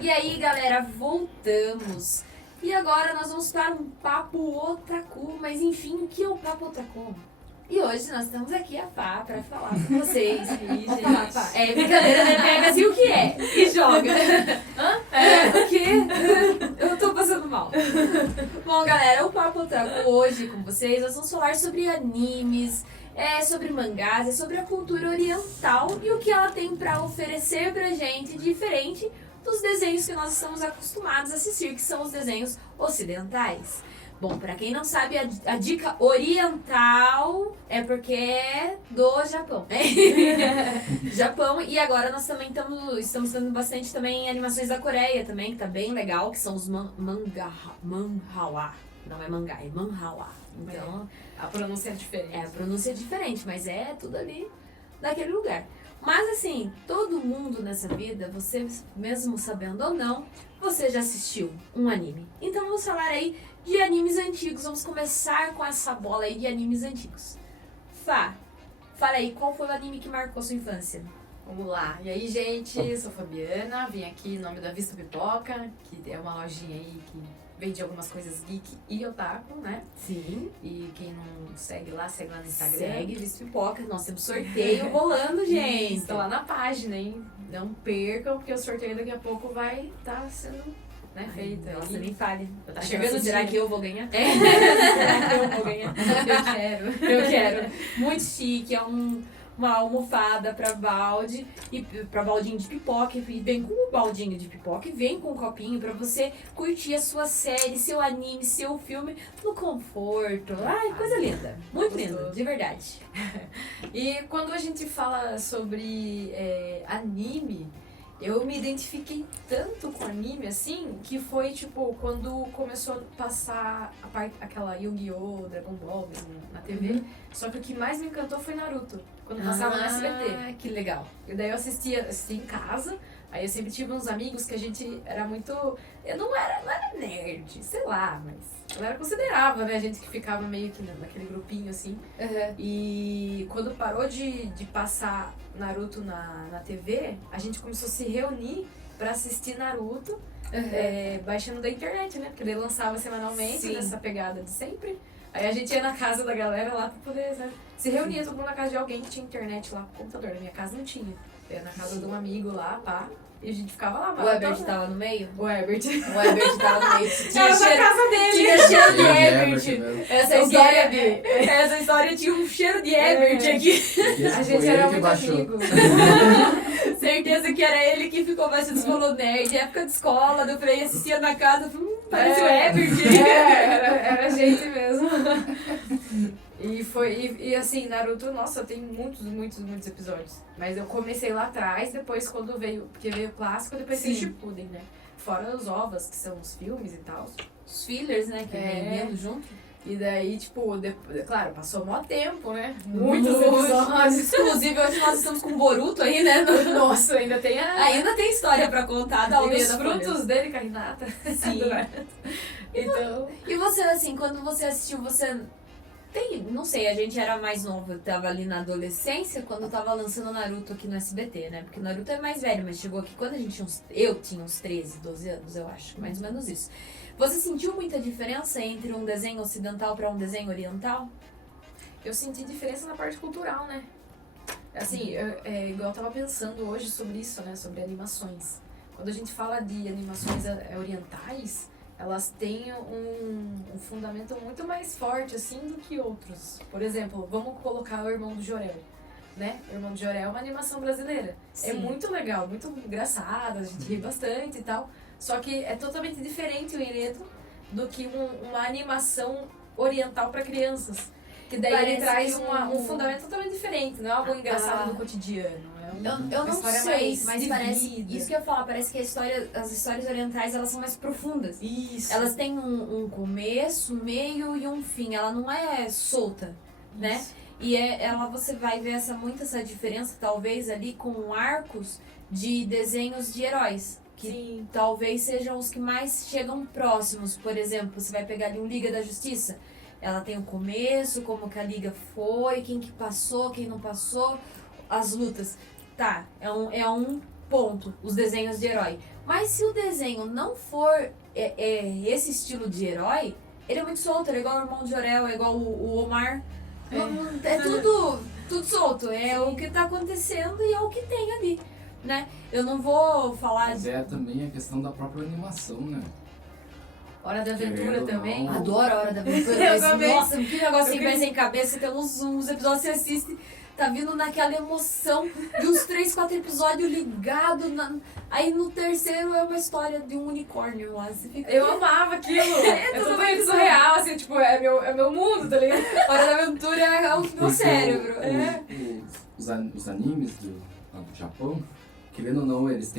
E aí, galera, voltamos. E agora nós vamos para um papo otaku. Mas enfim, o que é o papo otaku? E hoje nós estamos aqui a Fá para falar com vocês. gente. É brincadeira, né? Pega assim o que é e joga. Hã? O quê? Eu tô passando mal. Bom, galera, o papo otaku hoje com vocês, nós vamos falar sobre animes, sobre mangás, sobre a cultura oriental e o que ela tem para oferecer pra gente diferente dos desenhos que nós estamos acostumados a assistir, que são os desenhos ocidentais. Bom, pra quem não sabe, a dica oriental é porque é do Japão. Japão, e agora nós também estamos tendo bastante também animações da Coreia também, que tá bem legal, que são os manhwa. Não é mangá, é manhwa. Então, a pronúncia é diferente. a pronúncia é diferente, mas é tudo ali naquele lugar. Mas assim, todo mundo nessa vida, você mesmo sabendo ou não, você já assistiu um anime. Então vamos falar aí de animes antigos. Vamos começar com essa bola aí de animes antigos. Fá, fala aí, qual foi o anime que marcou sua infância? Vamos lá. E aí, gente, eu sou Fabiana, vim aqui em nome da Vista Pipoca, que é uma lojinha aí que vende algumas coisas geek e otaku, né? Sim. E quem não segue lá no Instagram. Segue Vista Pipoca, nós temos sorteio rolando, gente. Estou lá na página, hein? Não percam, porque o sorteio daqui a pouco vai estar sendo feito. Nossa, nem fale. Tá Chegando, será que eu vou ganhar? Será que eu vou ganhar? Eu quero. Muito chique, é uma almofada pra balde, e pra baldinho de pipoca, e vem com um baldinho de pipoca e vem com um copinho pra você curtir a sua série, seu anime, seu filme no conforto. Ai, coisa linda. Muito lindo, de verdade. E quando a gente fala sobre anime, eu me identifiquei tanto com anime, assim, que foi, tipo, quando começou a passar aquela Yu-Gi-Oh!, Dragon Ball na TV. Só que o que mais me encantou foi Naruto, quando passava no SBT. Que legal. E daí eu assistia em casa, aí eu sempre tive uns amigos que a gente era muito... Eu não era nerd, sei lá, mas... Eu era considerável, né? A gente que ficava meio que naquele grupinho, assim. E quando parou de passar Naruto na TV, a gente começou a se reunir pra assistir Naruto, baixando da internet, né? Porque ele lançava semanalmente, nessa pegada de sempre. Aí a gente ia na casa da galera lá pra poder, sabe? Se reunia todo mundo na casa de alguém que tinha internet lá, computador. Na minha casa não tinha. Eu ia na casa de um amigo lá, pá. E a gente ficava lá, O Herbert tava no meio? O Herbert Tava no meio. Tinha cheiro, casa dele. Tinha cheiro de Herbert. Essa história tinha um cheiro de Herbert aqui. A gente era muito amigo. Certeza que era ele que ficou baixando, falou nerd. Época de escola, eu falei, assistia na casa, parece o Herbert. Era a gente mesmo. E assim, Naruto, nossa, tem muitos episódios. Mas eu comecei lá atrás, depois quando veio, porque veio o clássico, depois veio o Shippuden, né? Fora os ovas, que são os filmes e tal. Os fillers, né, que vem vindo junto. E daí, tipo, claro, passou mó tempo, né? Muitos episódios. Inclusive, hoje nós estamos com o Boruto aí, né? Nossa, ainda tem Ainda tem história pra contar da aldeia da Folha. Os frutos dele com a Hinata. Sim. Então... E você, assim, quando você assistiu, você... Não sei, a gente era mais novo, eu tava ali na adolescência, quando tava lançando Naruto aqui no SBT, né? Porque Naruto é mais velho, mas chegou aqui quando a gente eu tinha uns 13, 12 anos, eu acho, mais ou menos isso. Você sentiu muita diferença entre um desenho ocidental para um desenho oriental? Eu senti diferença na parte cultural, né? Assim, igual eu tava pensando hoje sobre isso, né? Sobre animações. Quando a gente fala de animações orientais, elas têm um fundamento muito mais forte, assim, do que outros. Por exemplo, vamos colocar o Irmão do Jorel, né? O Irmão do Jorel é uma animação brasileira. Sim. É muito legal, muito engraçada, a gente ri bastante e tal. Só que é totalmente diferente o enredo do que uma animação oriental para crianças. Que daí ele traz um fundamento totalmente diferente, não é algo engraçado do cotidiano. Eu não sei, mas parece... Isso que eu ia falar, parece que as histórias orientais, elas são mais profundas. Isso. Elas têm um começo, um meio e um fim. Ela não é solta, né? Isso. E você vai ver muito essa diferença, talvez, ali com arcos de desenhos de heróis. Que talvez sejam os que mais chegam próximos. Por exemplo, você vai pegar ali um Liga da Justiça. Ela tem o começo, como que a Liga foi, quem que passou, quem não passou, as lutas. Tá, é um ponto, os desenhos de herói. Mas se o desenho não for esse estilo de herói, ele é muito solto, ele é igual o irmão de Jorel, é igual o Omar. É tudo solto, é o que tá acontecendo e é o que tem ali, né? Eu não vou falar... Mas também a questão da própria animação, né? Hora da Aventura Querendo também. ou não. Adoro a Hora da Aventura, Eu mas também. nossa, que negócio sem pé sem cabeça, tem uns episódios que você assiste, tá vindo naquela emoção de uns 3, 4 episódios ligados, aí no terceiro é uma história de um unicórnio lá, você fica... Eu amava aquilo. É totalmente surreal, assim, tipo, é meu mundo, tá ligado? Hora da Aventura é o meu Porque cérebro. Os animes lá do Japão, querendo ou não, eles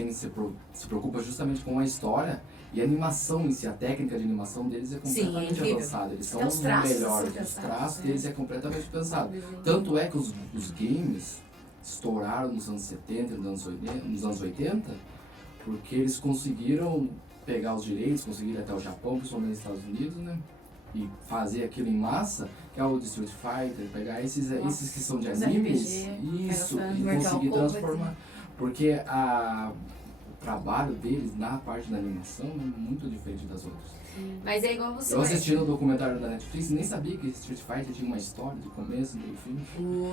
se preocupam justamente com a história e a animação em si, a técnica de animação deles é completamente incrível. avançada. Eles são Até os os traços melhores. são Os pensados, traços né? deles é completamente pensado. Tanto é que os games estouraram nos anos 70 e nos anos 80, porque eles conseguiram pegar os direitos, conseguiram ir até o Japão, principalmente nos Estados Unidos, né? E fazer aquilo em massa, que é o de Street Fighter, pegar esses que são de Os animes, RPG, isso, Final e Mortal conseguir Kombat. transformar. Porque o trabalho deles na parte da animação é muito diferente das outras. Mas é igual você. Eu assisti no documentário da Netflix e nem sabia que Street Fighter tinha uma história do começo, meio fim.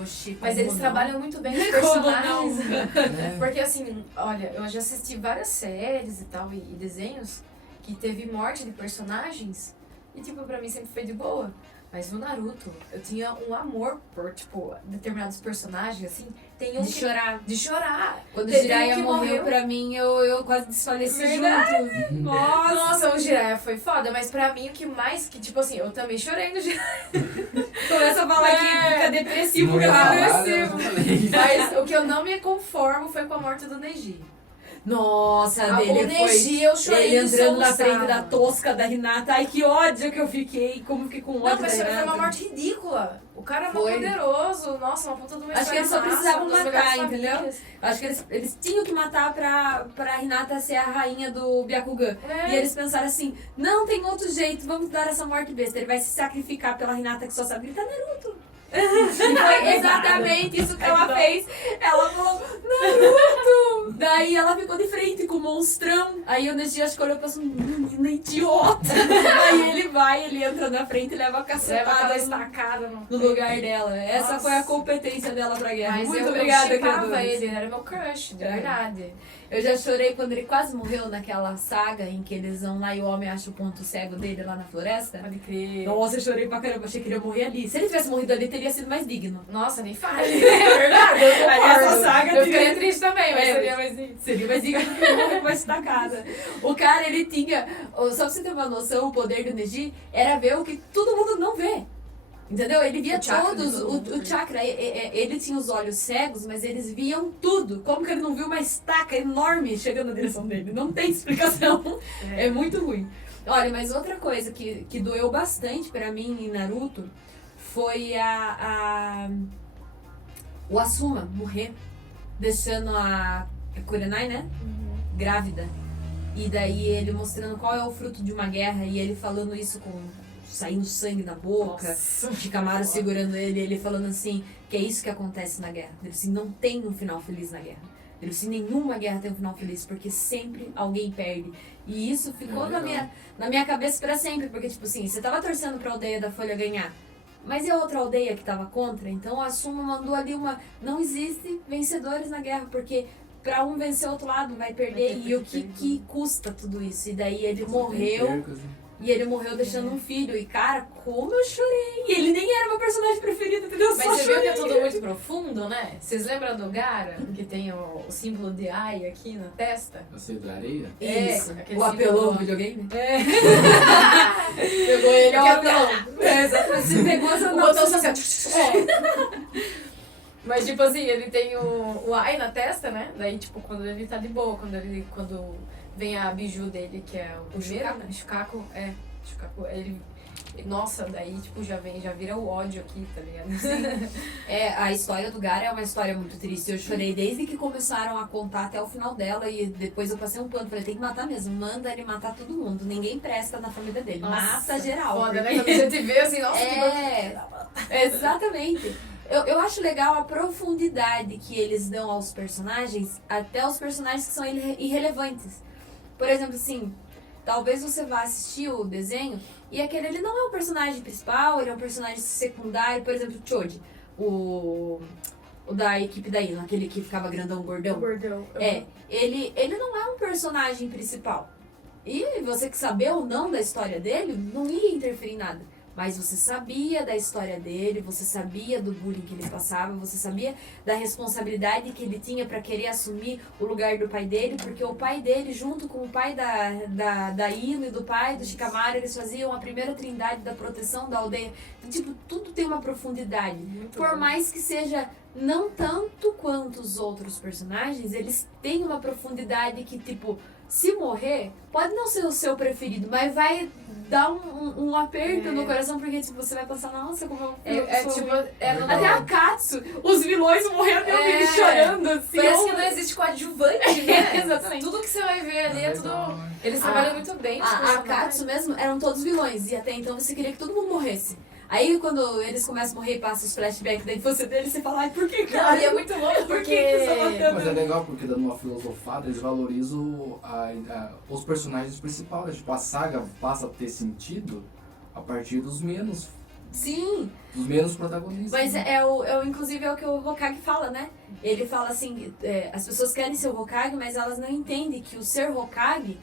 Oxi, Mas eles trabalham muito bem os Como personagens. É. Porque assim, olha, eu já assisti várias séries e tal, e desenhos que teve morte de personagens e tipo, pra mim sempre foi de boa. Mas no Naruto, eu tinha um amor por, tipo, determinados personagens, assim, tem um De chorar. de chorar. Quando o Teve Jiraiya um que morreu pra mim, eu quase desfaleci Verdade. junto. Nossa! Nossa, o Jiraiya foi foda, mas pra mim o que mais, que tipo assim, eu também chorei no Jiraiya. Começa a falar que fica depressivo, Não ia cara. falar, né? agressivo. Eu falei. Mas o que eu não me conformo foi com a morte do Neji. Nossa, O dele foi... Neji, eu chorei Ele de entrando na soluçar, frente da mano. tosca da Renata. Ai, que ódio que eu fiquei. Como fiquei com ódio Não, mas da foi Renata. uma morte ridícula. O cara é Foi. poderoso. Nossa, uma puta de uma Acho que história eles só massa, precisavam uma das matar, melhores entendeu? famílias. Acho que eles tinham que matar pra Renata ser a rainha do Byakugan. É. E eles pensaram assim, não tem outro jeito, vamos dar essa morte besta. Ele vai se sacrificar pela Renata que só sabe gritar Naruto. E foi exatamente isso que ela fez. Ela falou, Naruto! Daí ela ficou de frente com o monstrão. Aí o Neji acho que olhou e pensou, menina idiota. Aí ele entra na frente e leva a Leva aquela cacetada estacada no lugar dela. Essa Nossa. foi a competência dela pra guerra. Mas Muito eu obrigada, shippava criadores. ele era meu crush, de É. verdade. Eu já chorei quando ele quase morreu naquela saga em que eles vão lá e o homem acha o ponto cego dele lá na floresta. Pode crer. Nossa, eu chorei pra caramba, achei que ele ia morrer ali. Se ele tivesse morrido ali, teria sido mais digno. Nossa, nem fale. É verdade, eu Aí concordo. essa saga eu teria- ficaria triste também, mas É, seria mais digno. Seria mais digno do que morrer com uma estacada. O cara, ele tinha... Só pra você ter uma noção, o poder do Neji era ver o que todo mundo não vê. Entendeu? Ele via O chakra de todos, todo mundo, o chakra, ele tinha os olhos cegos, mas eles viam tudo. Como que ele não viu uma estaca enorme chegando na direção dele? Não tem explicação. É muito ruim. Olha, mas outra coisa que doeu bastante pra mim em Naruto foi o Asuma morrer, deixando a Kurenai, né? Grávida. E daí ele mostrando qual é o fruto de uma guerra e ele falando isso saindo sangue da boca. Nossa. Shikamaru segurando ele falando assim, que é isso que acontece na guerra. Ele assim, não tem um final feliz na guerra. Ele assim, nenhuma guerra tem um final feliz, porque sempre alguém perde. E isso ficou na minha cabeça pra sempre, porque tipo assim, você tava torcendo pra aldeia da Folha ganhar, mas e a outra aldeia que tava contra? Então a Asuma mandou ali não existe vencedores na guerra, porque pra um vencer o outro lado vai perder, e o que custa tudo isso? E daí ele morreu. Percas, né? E ele morreu deixando um filho. E, cara, como eu chorei. E ele nem era meu personagem preferido, entendeu? Mas Só você viu que é chorei. tudo muito profundo, né? Vocês lembram do Gara, que tem o símbolo de Ai aqui na testa? Eu sei da areia. Isso. aquele O apelão símbolo. do videogame? É. Pegou ele ao Porque apelão. É, exatamente. Você pegou essa O botão só assim, ó. Mas tipo assim, ele tem o Ai na testa, né? Daí, tipo, quando ele tá de boa, quando vem a biju dele, que é o primeiro, Shukaku. né? Shukaku, ele. Nossa, daí, tipo, já vira o ódio aqui, tá ligado? A história do Gara é uma história muito triste. Eu chorei desde que começaram a contar até o final dela. E depois eu passei um pano. Falei, tem que matar mesmo. Manda ele matar todo mundo. Ninguém presta na família dele. Nossa, Mata geral. Foda, né? porque- Quando a gente vê assim, nossa, que Exatamente. Eu acho legal a profundidade que eles dão aos personagens, até os personagens que são irrelevantes. Por exemplo, assim, talvez você vá assistir o desenho e aquele ele não é um personagem principal, ele é um personagem secundário. Por exemplo, o Choji, o da equipe da Ina, aquele que ficava grandão, gordão. Gordão. Ele não é um personagem principal. E você que saber ou não da história dele, não ia interferir em nada. Mas você sabia da história dele, você sabia do bullying que ele passava, você sabia da responsabilidade que ele tinha para querer assumir o lugar do pai dele, porque o pai dele, junto com o pai da Ino e do pai do Shikamaru, eles faziam a primeira trindade da proteção da aldeia. Tipo, tudo tem uma profundidade. Muito Por bom. mais que seja não tanto quanto os outros personagens, eles têm uma profundidade que, tipo, se morrer, pode não ser o seu preferido, mas vai dar um aperto no coração, porque tipo, você vai pensar, nossa, como eu até a Katsu, os vilões morrendo e ele chorando, assim. Parece que não existe coadjuvante, né? Exatamente. Tudo que você vai ver ali é tudo... Eles trabalham muito bem. A Katsu mesmo eram todos vilões, e até então você queria que todo mundo morresse. Aí quando eles começam a morrer e passam os flashbacks da infância deles, você fala, ai, por que, cara? E é muito louco, porque... Mas é legal porque dando uma filosofada, eles valorizam os personagens principais. Né? Tipo, a saga passa a ter sentido a partir dos menos Sim. Dos menos protagonistas. Mas inclusive é o que o Hokage fala, né? Ele fala assim, as pessoas querem ser o Hokage, mas elas não entendem que o ser Hokage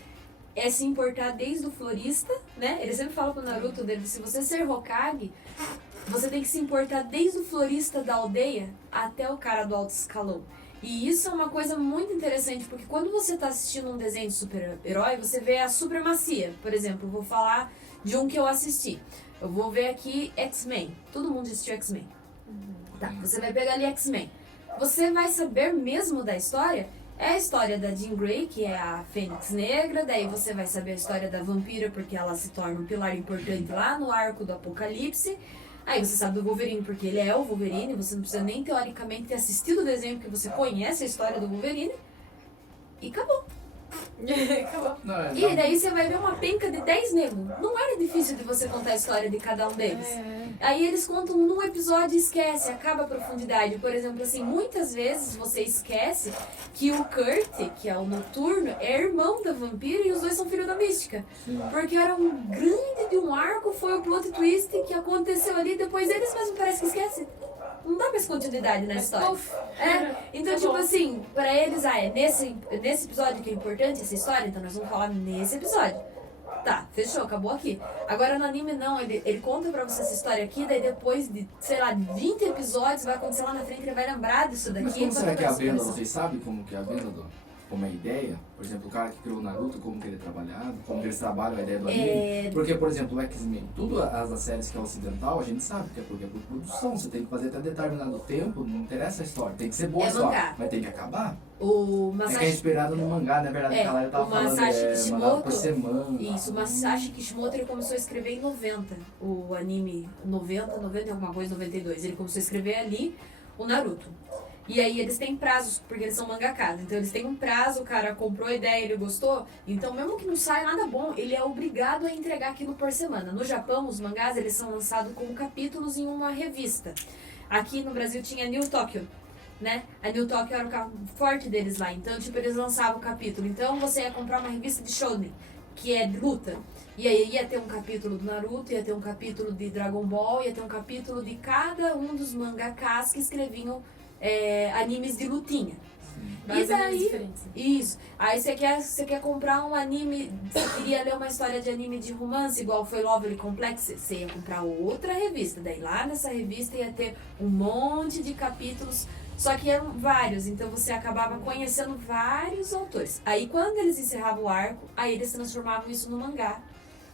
é se importar desde o florista, né? Ele sempre fala pro Naruto dele, se você ser Hokage, você tem que se importar desde o florista da aldeia até o cara do alto escalão. E isso é uma coisa muito interessante, porque quando você tá assistindo um desenho de super-herói, você vê a supremacia. Por exemplo, eu vou falar de um que eu assisti. Eu vou ver aqui X-Men. Todo mundo assistiu X-Men. Tá, você vai pegar ali X-Men. Você vai saber mesmo da história? É a história da Jean Grey, que é a Fênix Negra. Daí você vai saber a história da Vampira, porque ela se torna um pilar importante lá no arco do Apocalipse. Aí você sabe do Wolverine, porque ele é o Wolverine. Você não precisa nem, teoricamente, ter assistido o desenho, porque você conhece a história do Wolverine. E acabou. E daí você vai ver uma penca de 10 negros. Não era difícil de você contar a história de cada um deles. Aí eles contam num episódio e esquece, acaba a profundidade. Por exemplo, assim, muitas vezes você esquece que o Kurt, que é o Noturno, é irmão da Vampira e os dois são filhos da Mística. Porque era um grande de um arco, foi o plot twist que aconteceu ali, depois eles mesmos parece que esquecem. Não dá mais continuidade na história. Então, tipo assim, pra eles, nesse episódio que é importante essa história, então nós vamos falar nesse episódio. Tá, fechou, acabou aqui. Agora no anime não, ele conta pra você essa história aqui, daí depois de, sei lá, 20 episódios, vai acontecer lá na frente, ele vai lembrar disso daqui. Mas como será que é a venda? Vocês sabem como que é a venda como é a ideia? Por exemplo, o cara que criou o Naruto, como que ele é trabalhado, como que eles trabalham a ideia do anime. Porque, por exemplo, o X-Men, tudo as séries que é ocidental, a gente sabe que é porque é por produção. Você tem que fazer até determinado tempo, não interessa a história. Tem que ser boa a história, mangá. mas tem que acabar. O É que é inspirado no mangá, na verdade, aquela eu tava o falando, Masashi mandado por semana. Isso, o Masashi Kishimoto, ele começou a escrever em 90, o anime 90 e alguma coisa, 92. Ele começou a escrever ali o Naruto. E aí eles têm prazos, porque eles são mangakas. Então eles têm um prazo, o cara comprou a ideia, ele gostou. Então mesmo que não saia nada bom, ele é obrigado a entregar aquilo por semana. No Japão, os mangás, eles são lançados como capítulos em uma revista. Aqui no Brasil tinha New Tokyo, né? A New Tokyo era o carro forte deles lá. Então, tipo, eles lançavam o capítulo. Então você ia comprar uma revista de Shonen, que é de luta. E aí ia ter um capítulo do Naruto, ia ter um capítulo de Dragon Ball, ia ter um capítulo de cada um dos mangakas que escreviam animes de lutinha. E daí, isso. Aí você quer comprar um anime, você queria ler uma história de anime de romance, igual foi Lovely Complex, você ia comprar outra revista. Daí lá nessa revista ia ter um monte de capítulos, só que eram vários, então você acabava conhecendo vários autores. Aí quando eles encerravam o arco, aí eles transformavam isso no mangá.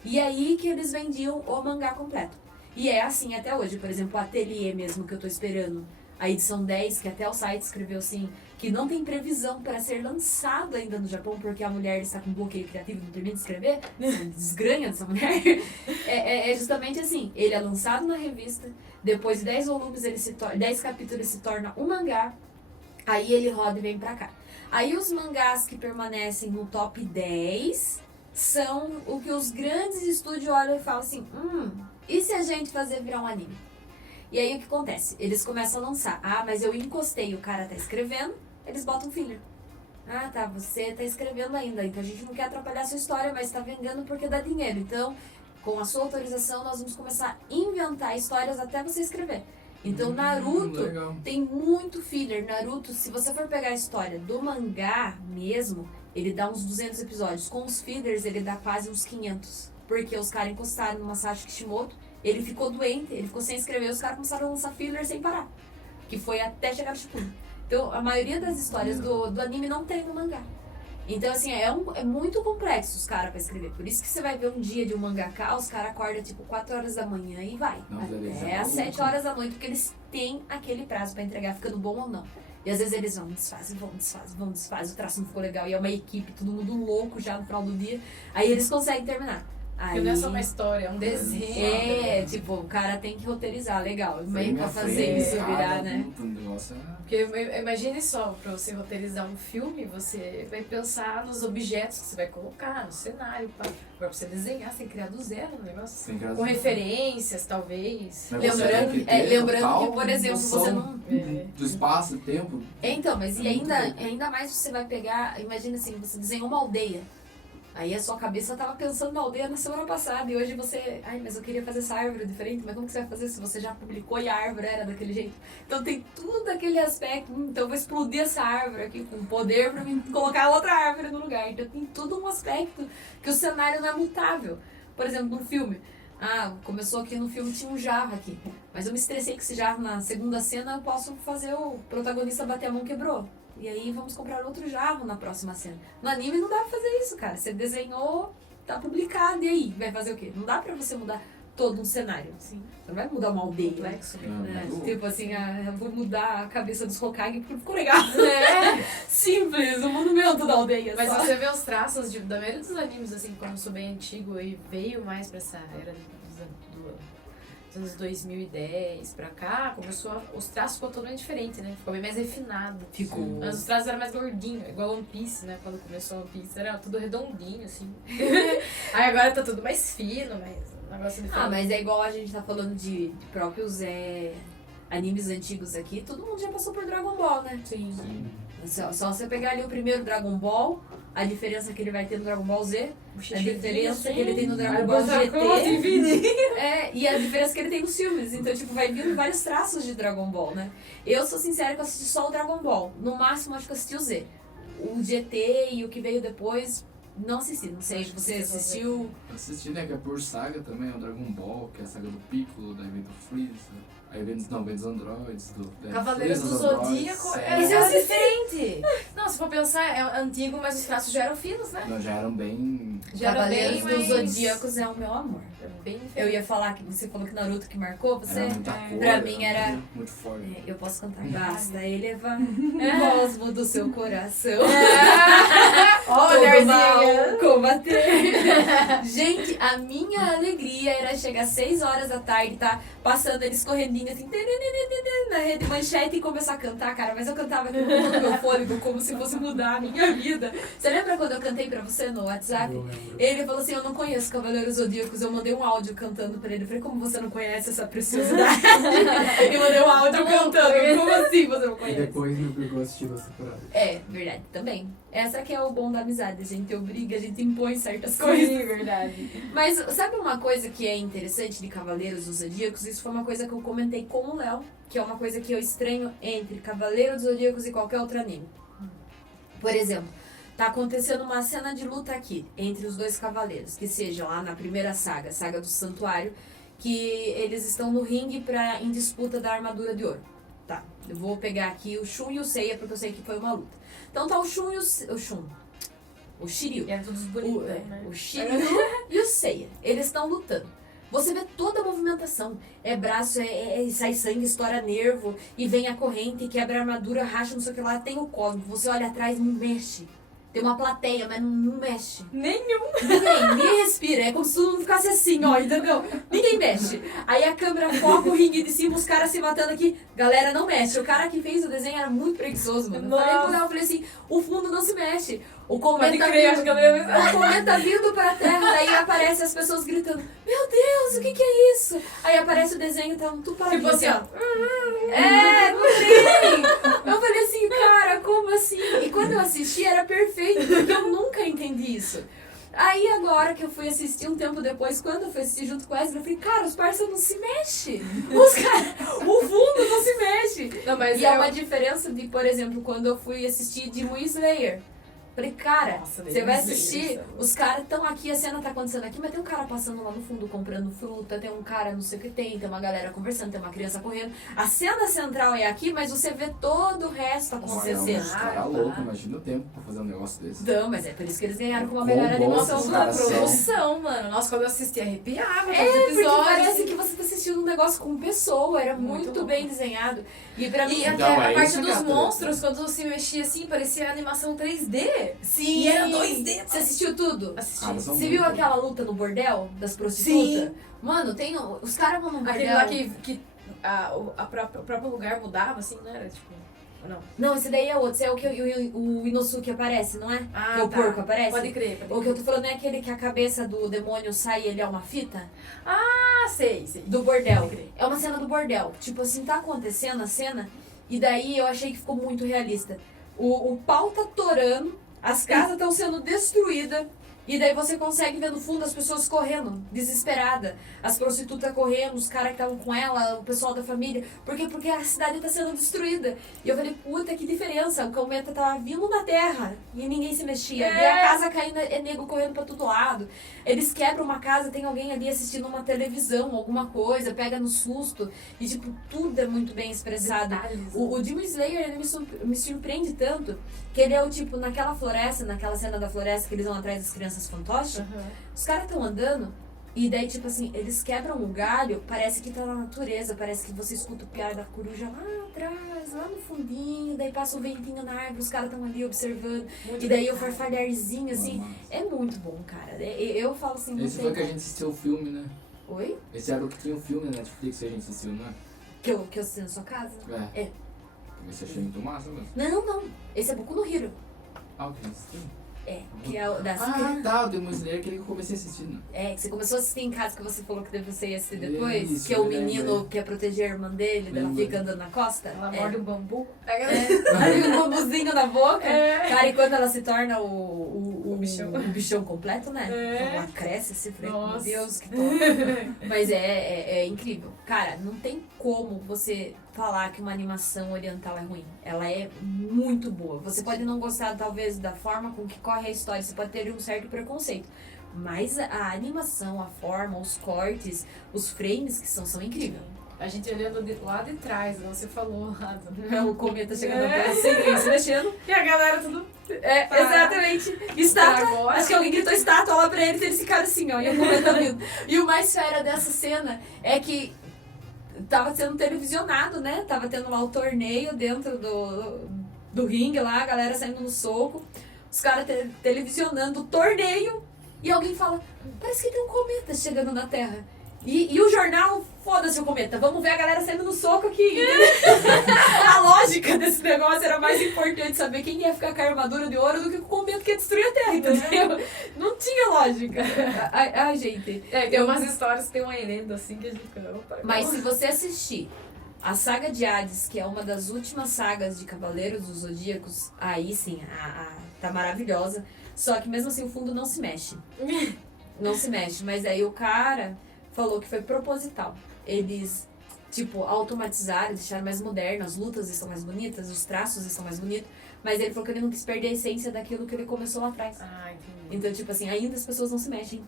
E aí que eles vendiam o mangá completo. E é assim até hoje, por exemplo, o Ateliê mesmo que eu tô esperando. A edição 10, que até o site escreveu assim, que não tem previsão para ser lançado ainda no Japão, porque a mulher está com bloqueio criativo e não termina de escrever. Desgranha dessa mulher. É justamente assim, ele é lançado na revista, depois de 10 volumes, 10 capítulos, ele se torna um mangá, aí ele roda e vem pra cá. Aí os mangás que permanecem no top 10 são o que os grandes estúdios olham e falam assim, e se a gente fazer virar um anime? E aí o que acontece? Eles começam a lançar. Ah, mas eu encostei, o cara tá escrevendo, eles botam filler. Ah, tá, você tá escrevendo ainda, então a gente não quer atrapalhar a sua história, mas tá vendendo porque dá dinheiro. Então, com a sua autorização, nós vamos começar a inventar histórias até você escrever. Então, Naruto legal. tem muito filler. Naruto, se você for pegar a história do mangá mesmo, ele dá uns 200 episódios. Com os fillers, ele dá quase uns 500. Porque os caras encostaram no Masashi Kishimoto, ele ficou doente, ele ficou sem escrever, os caras começaram a lançar filler sem parar. Que foi até chegar no Shippuden. Então, a maioria das histórias do anime não tem no mangá. Então, assim, é muito complexo os caras pra escrever. Por isso que você vai ver um dia de um mangaká, os caras acordam tipo 4 horas da manhã e vai. Até às 7 horas da noite, porque eles têm aquele prazo pra entregar, ficando bom ou não. E às vezes eles vão, desfazem, o traço não ficou legal. E é uma equipe, todo mundo louco já no final do dia. Aí eles conseguem terminar. Porque não é só uma história, é um desenho. Tipo, o cara tem que roteirizar, legal. Meio pra fazer frame, isso virar, né? O negócio é... Porque imagine só, pra você roteirizar um filme, você vai pensar nos objetos que você vai colocar, no cenário, pra você desenhar, você tem que criar do zero o negócio. Tem que Com referências, talvez. Lembrando que, por exemplo, você não... Do espaço e tempo. Então, mas e ainda mais você vai pegar, imagina assim, você desenhou uma aldeia. Aí a sua cabeça tava pensando na aldeia na semana passada e hoje você... Ai, mas eu queria fazer essa árvore diferente, mas como que você vai fazer se você já publicou e a árvore era daquele jeito? Então tem tudo aquele aspecto, então eu vou explodir essa árvore aqui com poder pra mim colocar outra árvore no lugar. Então tem todo um aspecto que o cenário não é mutável. Por exemplo, num filme. Ah, começou aqui no filme, tinha um jarro aqui. Mas eu me estressei com esse jarro na segunda cena, eu posso fazer o protagonista bater a mão, quebrou. E aí vamos comprar outro jarro na próxima cena. No anime não dá pra fazer isso, cara. Você desenhou, tá publicado, e aí? Vai fazer o quê? Não dá pra você mudar todo um cenário. Sim. Você não vai mudar uma aldeia. Complexo, né? Tipo assim, eu vou mudar a cabeça dos Hokage porque ficou legal. É simples, o monumento da aldeia. Mas só. você vê os traços da maioria dos animes, assim, como eu sou bem antigo e veio mais pra essa era dos anos 2010 pra cá, os traços ficou totalmente diferente, né? Ficou bem mais refinado. Ficou. Mas os traços eram mais gordinhos, igual One Piece, né? Quando começou One Piece era tudo redondinho, assim. Aí agora tá tudo mais fino, mas um negócio diferente. Ah, mas é igual a gente tá falando de próprios animes antigos aqui, todo mundo já passou por Dragon Ball, né? Sim. Só você pegar ali o primeiro Dragon Ball, a diferença que ele vai ter no Dragon Ball Z, a diferença que ele tem no Dragon Ball GT, e a diferença que ele tem nos filmes. Então, tipo, vai vindo vários traços de Dragon Ball, né? Eu sou sincera que eu assisti só o Dragon Ball. No máximo, acho que eu assisti o Z. O GT e o que veio depois, não assisti. Não sei, você assistiu? Eu assisti, né? Que é por saga também, o Dragon Ball, que é a saga do Piccolo, da vem do Freeza. Aí vem dos androides, Cavaleiros do Zodíaco Isso é diferente. Não, se for pensar, é antigo, mas os traços já eram finos, né? Não, já eram bem... Cavaleiros dos Zodíacos é o meu amor. É bem diferente. Eu ia falar que você falou que Naruto que marcou você. Era muita cor, Pra mim era... Muito forte. Eu posso cantar. Basta elevar cosmo do seu coração. Olha, todo mal combater. Gente, a minha alegria era chegar às 6 horas da tarde, tá passando eles correndinho assim, na rede manchete e começar a cantar, cara. Mas eu cantava aqui com todo o meu fôlego, como se fosse mudar a minha vida. Você lembra quando eu cantei pra você no WhatsApp? Ele falou assim, eu não conheço Cavaleiros Zodíacos. Eu mandei um áudio cantando pra ele. Eu falei, como você não conhece essa preciosidade? E mandei um áudio cantando. Como assim você não E conhece? depois me obrigou a assistir essa temporada. É, verdade, também. Essa que é o bom da amizade, a gente obriga, a gente impõe certas coisas. Sim, verdade. Mas sabe uma coisa que é interessante de Cavaleiros dos Zodíacos? Isso foi uma coisa que eu comentei com o Léo, que é uma coisa que eu estranho entre Cavaleiros dos Zodíacos e qualquer outro anime. Por exemplo, tá acontecendo uma cena de luta aqui, entre os dois cavaleiros, que seja lá na primeira saga, Saga do Santuário, que eles estão no ringue em disputa da armadura de ouro. Tá, eu vou pegar aqui o Shun e o Seiya, porque eu sei que foi uma luta. Então tá o Shun e o Shiryu. E eram todos bonitos, né? O Shiryu e o Seiya. Eles estão lutando. Você vê toda a movimentação. É braço, sai sangue, estoura nervo, e vem a corrente, quebra a armadura, racha, não sei o que lá, tem o cosmo. Você olha atrás, não mexe. Tem uma plateia, mas não mexe. Ninguém respira. É como se todo mundo ficasse assim, ó, entendeu? Ninguém mexe. Aí a câmera foca o ringue de cima, os caras se matando aqui. Galera, não mexe. O cara que fez o desenho era muito preguiçoso, mano. Eu falei pro Léo, eu falei assim, o fundo não se mexe. O cometa tá vindo pra terra, daí aparece as pessoas gritando, meu Deus, o que é isso? Aí aparece o desenho, tá um tuparinho. Tipo assim, ó. Não tem! Eu falei assim, cara, como assim? E quando eu assisti era perfeito, porque eu nunca entendi isso. Aí agora que eu fui assistir um tempo depois, quando eu fui assistir junto com o Wesley, eu falei, cara, os parceiros não se mexem. O fundo não se mexe. Não, mas E é uma diferença de, por exemplo, quando eu fui assistir Demon Slayer. Falei, cara, Nossa, você Demon vai Slayer, assistir, sabe? os caras estão aqui, a cena tá acontecendo aqui, mas tem um cara passando lá no fundo comprando fruta, tem um cara não sei o que tem uma galera conversando, tem uma criança correndo. A cena central é aqui, mas você vê todo o resto acontecendo. Os caras loucos, imagina o tempo pra fazer um negócio desse. Não, mas é por isso que eles ganharam com a Quão melhor bons animação esses do caras são. Produção, mano. Nossa, quando eu assisti, arrepiava. É, os porque episódios. parece que você tá assistindo um negócio com pessoa, era Muito muito louco. bem desenhado. E pra mim, E Então, até a é parte isso que dos é a monstros, quando se mexia assim, parecia animação 3D. sim, E era 2D. Você assistiu tudo? Assisti. Ah, mas são Você viu muito aquela luta no bordel das prostitutas? Mano, tem. Os caras vão no bordel. Aquele lá que o próprio lugar mudava, assim, não era? Tipo. Ou não? Não, esse daí é outro. Esse é o que o Inosuke aparece, não é? Ah, Que o tá. porco aparece? Pode crer, pode O que crer. eu tô falando é aquele que a cabeça do demônio sai e ele é uma fita? Ah, sei. Do bordel. Pode crer. É uma cena do bordel. Tipo assim, tá acontecendo a cena, e daí eu achei que ficou muito realista. O pau tá torando, as casas estão sendo destruídas, e daí você consegue ver no fundo as pessoas correndo, desesperada. As prostitutas correndo, os caras que estavam com ela, o pessoal da família. Por quê? Porque a cidade tá sendo destruída. E eu falei, puta, que diferença. O cometa tava vindo na terra e ninguém se mexia. E a casa caindo, é nego correndo pra todo lado. Eles quebram uma casa, tem alguém ali assistindo uma televisão, alguma coisa, pega no susto. E, tipo, tudo é muito bem expressado. Detalhes. O Demon Slayer, ele me surpreende tanto que ele é o tipo, naquela floresta, naquela cena da floresta que eles vão atrás das crianças fantoches, Aham. os caras estão andando e daí, tipo assim, eles quebram o galho, parece que tá na natureza, parece que você escuta o piar da coruja lá atrás, lá no fundinho, daí passa o ventinho na árvore, os caras estão ali observando, Muito e daí o detalhe. farfalharzinho, assim, Mano, é muito bom, cara. Eu falo assim, não esse tem foi que a como. gente assistiu o filme, né? Oi? Esse era o que tinha um filme na Netflix que a gente assistiu, não é? Que eu assisti na sua casa? É. Esse eu achei muito massa mesmo. Não. Esse é Boku no Hero. Ah, o que a gente assistiu? É, que é o das Ah, tá, o Demon Slayer, aquele que eu comecei assistindo. É, que você começou a assistir em casa, que você falou que você ia assistir depois. Isso, que é o eu menino lembrei. quer proteger a irmã dele, daí ela Lembrei. fica andando na costa. Ela É. morde o bambu. Pega Aí um bambuzinho na boca. É. Cara, e quando ela se torna o bichão. completo, né? É. Ela cresce assim, falei, meu Nossa. Deus, que top. Mas é incrível. Cara, não tem como você falar que uma animação oriental é ruim. Ela é muito boa. Você pode não gostar, talvez, da forma com que corre a história. Você pode ter um certo preconceito. Mas a animação, a forma, os cortes, os frames que são incríveis. A gente olhando lá de trás, você falou lá. Do... O cometa chegando na terra sem ninguém se mexendo. E a galera tudo... É, exatamente. Estátua. Agora. Acho que alguém gritou estátua lá pra eles e eles ficaram assim, ó. E o cometa vindo. E o mais fera dessa cena é que tava sendo televisionado, né? Tava tendo lá o torneio dentro do ringue lá, a galera saindo no soco. Os caras televisionando o torneio. E alguém fala, parece que tem um cometa chegando na Terra. E o jornal, foda-se o cometa, vamos ver a galera saindo no soco aqui. A lógica desse negócio era mais importante saber quem ia ficar com a armadura de ouro do que o cometa que ia destruir a Terra, entendeu? Não tinha lógica. Ai, gente. É, tem umas histórias que tem uma herenda assim que a gente fica... Opa, Mas se você assistir a saga de Hades, que é uma das últimas sagas de Cavaleiros dos Zodíacos, aí sim, tá maravilhosa. Só que mesmo assim o fundo não se mexe. Não se mexe. Mas aí o cara falou que foi proposital. Eles, tipo, automatizaram, deixaram mais moderno, as lutas estão mais bonitas, os traços estão mais bonitos. Mas ele falou que ele não quis perder a essência daquilo que ele começou lá atrás. Ah, entendi. Então, tipo assim, ainda as pessoas não se mexem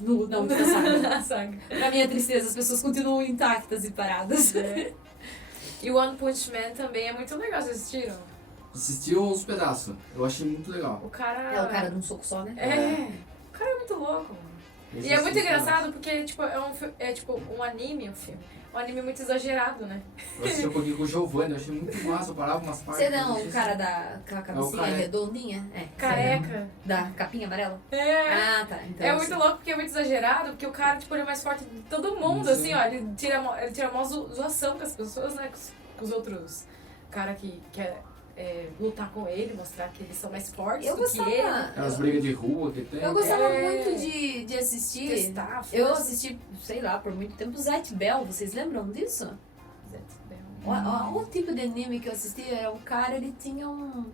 na última saga. Saga. Pra minha tristeza, as pessoas continuam intactas e paradas. É. E o One Punch Man também é muito legal, vocês assistiram? Assisti uns pedaços, eu achei muito legal. O cara... É o cara de um soco só, né? É, o cara é muito louco, mano. Esse E é eu muito assisti engraçado porque tipo, é tipo um anime, um filme. Um anime muito exagerado, né? Eu assisti um pouquinho com o Giovanni, eu achei muito massa, eu parava umas partes. Você não, o cara com a cabecinha careca. redondinha? É. Careca. Da capinha amarela? É. Ah, tá. Então, É muito louco porque é muito exagerado, porque o cara, tipo, ele é mais forte de todo mundo, Sim. assim, ó. Ele tira a maior zoação com as pessoas, né? Com os outros cara que quer lutar com ele, mostrar que eles são mais fortes Eu do que ele. gostava. Aquelas brigas de rua que tem. Eu gostava É. muito de assisti. Testar, Eu assisti, sei lá, por muito tempo, Zatch Bell. Vocês lembram disso? O tipo de anime que eu assisti era um cara, ele tinha um...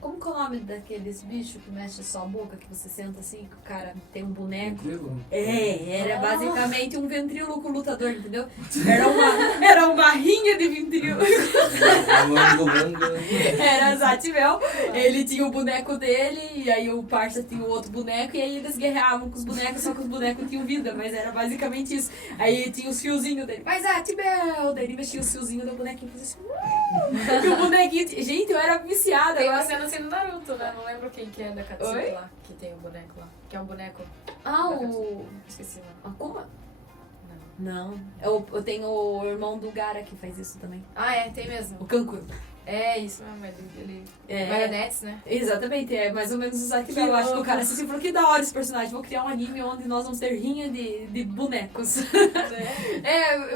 Como que é o nome daqueles bichos que mexem só a boca, que você senta assim, que o cara tem um boneco? Ventríloco? Era basicamente um ventríloco lutador, entendeu? Era uma rinha de ventríloco. Era Zatch Bell. Ele tinha o boneco dele, e aí o parça tinha o outro boneco, e aí eles guerreavam com os bonecos, só que os bonecos tinham vida, mas era basicamente isso. Aí tinha os fiozinhos dele, vai Zatch Bell! Daí ele mexia os fiozinhos do bonequinho e fazia assim. E o bonequinho. Gente, eu era viciada. Tem uma Agora... cena assim no Naruto, né? Não lembro quem que é da Oi? Katsuki lá, que tem o boneco lá. Que é um boneco. Ah, o. Esqueci o nome. Akuma? Não. Não. Eu tenho o irmão do Gara que faz isso também. Ah, é, tem mesmo. O Kankuro. É isso mesmo, ele... Marionettes, né? Exatamente, é mais ou menos o Zatch Bell. Eu acho que o cara assistiu e falou que da hora esse personagem. Vou criar um anime onde nós vamos ter rinha de bonecos.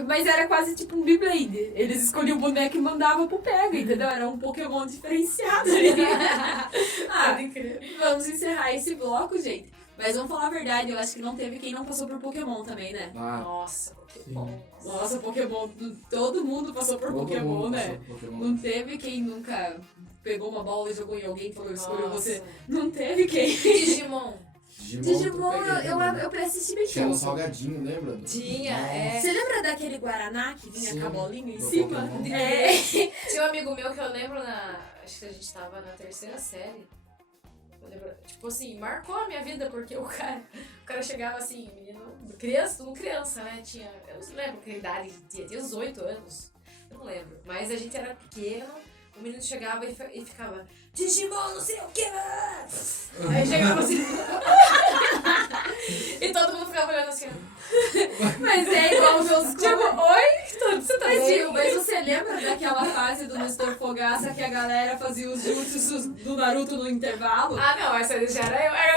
Mas era quase tipo um Beyblade. Eles escolhiam o boneco e mandavam pro pega, entendeu? Era um Pokémon diferenciado ali. Vamos encerrar esse bloco, gente. Mas vamos falar a verdade, eu acho que não teve quem não passou por Pokémon também, né? Nossa, Pokémon. Nossa, Pokémon, todo mundo passou por Pokémon, né? Não teve quem nunca pegou uma bola e jogou em alguém e falou, escolheu você. Não teve quem. Digimon. Digimon, eu assisti bem Tinha um pouco. salgadinho, lembra? Tinha, Nossa. Você lembra daquele Guaraná que vinha Sim, com a bolinha em do cima? Pokémon. Tinha um amigo meu que eu lembro acho que a gente tava na 3ª série. Eu lembro, tipo assim, marcou a minha vida, porque o cara chegava assim, menino, tudo criança, né? Eu não lembro que idade tinha 18 anos. Eu não lembro. Mas a gente era pequeno, o menino chegava e ficava, Digimon, não sei o que. Aí chegava assim. E todo mundo ficava olhando assim. Mas é igual os meus Tipo, oi? Você tá bem? Mas você lembra daquela fase do Nestor Fogaça que a galera fazia os jutsus do Naruto no intervalo? Ah, não, essa já era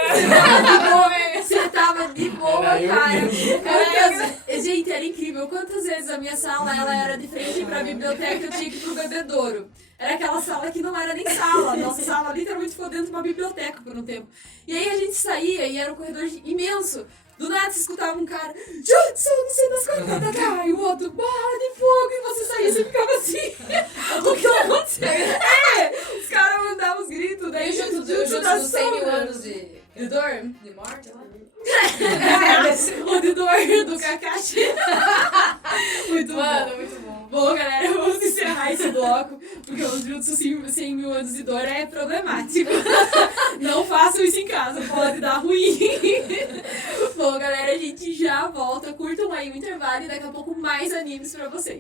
eu. Você tava de boa, Era eu cara. mesmo. Gente, era incrível. Quantas vezes a minha sala ela era de frente pra biblioteca e eu tinha que ir pro bebedouro. Era aquela sala que não era nem sala. Nossa sala literalmente ficou dentro de uma biblioteca por um tempo. E aí a gente saía e era um corredor imenso. Do nada você escutava um cara, Jutsu, não sei das quantas, e o outro, bala de fogo, e você saía e você ficava assim. O que tá acontecendo? Os caras mandavam os gritos, daí E o jutsu da dos 100 mil sombra. anos de dor? de morte, lá. O de dor do Kakashi. Muito Mano, bom. muito bom. Bom, galera, vamos encerrar esse bloco, porque o jutsu 100 mil anos de dor é problemático. Não façam isso em casa, pode dar ruim. Bom, galera, a gente já volta. Curtam aí o intervalo e daqui a pouco mais animes pra vocês.